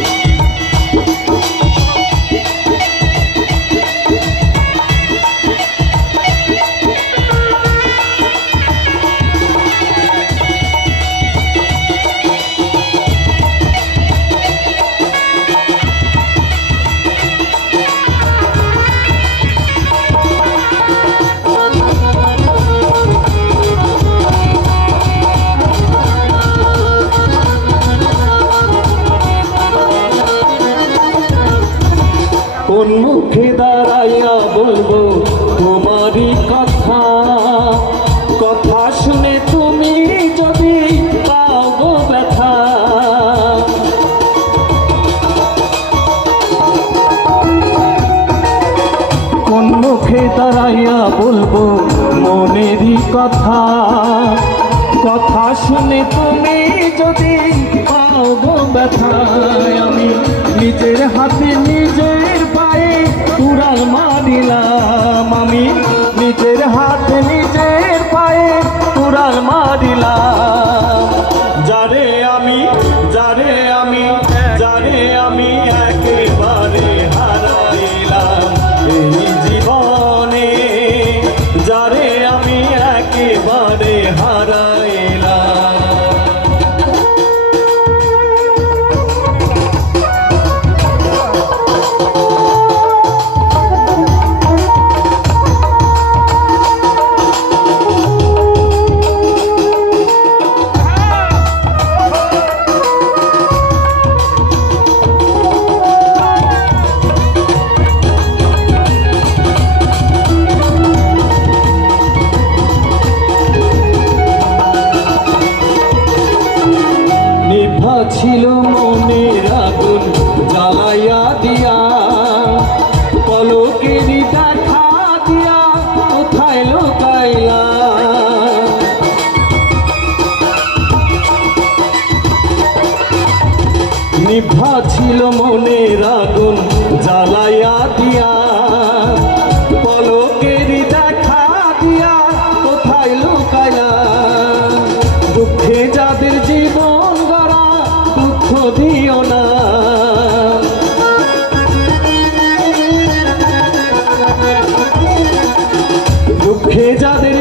you. মুখে দাঁড়াইয়া বলব, তোমারই কথা কথা শুনে তুমি যদি গো ব্যথা। কোন মুখে দাঁড়াইয়া বলব, মনেরই কথা কথা শুনে তুমি যদি পাও গো ব্যথায় আমি নিজের হাতে নিজের উড়াল মারিলাম আমি। নিজের হাতে নিজের পায়ে মা মারিলাম। ছিল মনের আগুন জ্বালাইয়া দিয়া। পলকেরই দেখা দিয়া কোথায় লোকাইলা? নিভা ছিল মনের আগুন জ্বালাইয়া দিয়া। ভেজাদের